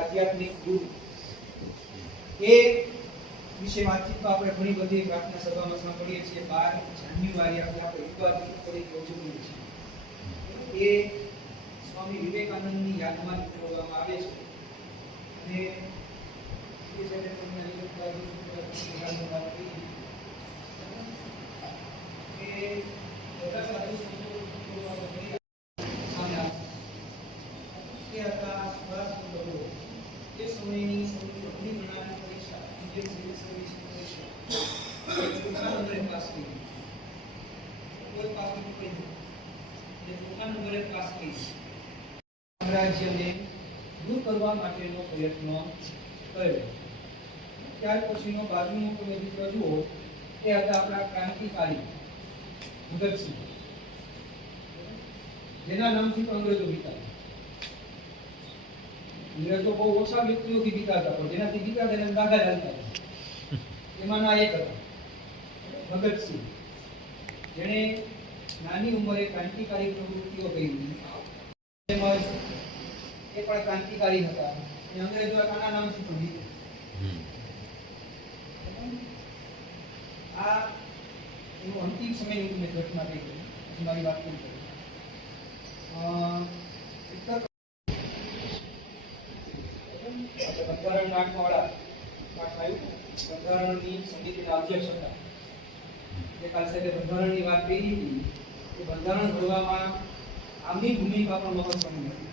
આધ્યાત્મિક ગુરુ એ વિશે વાતચીતમાં આપણે ઘણી બધી પ્રાર્થના સભામાં સાંભળીએ છીએ. 12 જાન્યુઆરી આપણે યુવા દિવસ તરીકે ઉજવીએ છીએ. એ સ્વામી વિવેકાનંદની યાદમાં ઉજવવામાં આવે છે. અને એ જ્યારે તમને સમયની સૌથી અઘરી ગણાતી પરીક્ષા ઇન્ડિયન સિવિલ સર્વિસ પરીક્ષા નંબરે પાસ કરી. કોઈ પાસ ન કરી એટલે ચોથા નંબરે પાસ કરી. સામ્રાજ્યને દૂર કરવા માટેનો પ્રયત્ન કર્યો. ત્યાર પછીનો બાજુનો તમે ચિત્ર જુઓ, તે હતા આપણા ક્રાંતિકારી ભગતસિંહ, જેના નામથી તો અંગ્રેજો બીતા. અંગ્રેજો બહુ ઓછા વ્યક્તિઓથી બીતા હતા, પણ જેનાથી બીતા હતા એને દાખલા ચાલતા હતા. એમાંના એક હતા ભગતસિંહ, જેણે નાની ઉંમરે ક્રાંતિકારી પ્રવૃત્તિઓ કરી. તેમજ એ પણ ક્રાંતિકારી હતા. એ અંગ્રેજો આના નામથી પણ બીતા. આ એનું અંતિમ સમયની મેં ઘટના કહી ગઈ. મારી વાત પૂરી કરી. બંધારણ નાખવાળા પાઠ આવ્યું. બંધારણની સમિતિના અધ્યક્ષ હતા. જે કાલ સાથે બંધારણની વાત કરી હતી, કે બંધારણ ઘડવામાં આમની ભૂમિકા પણ મહત્વની હતી.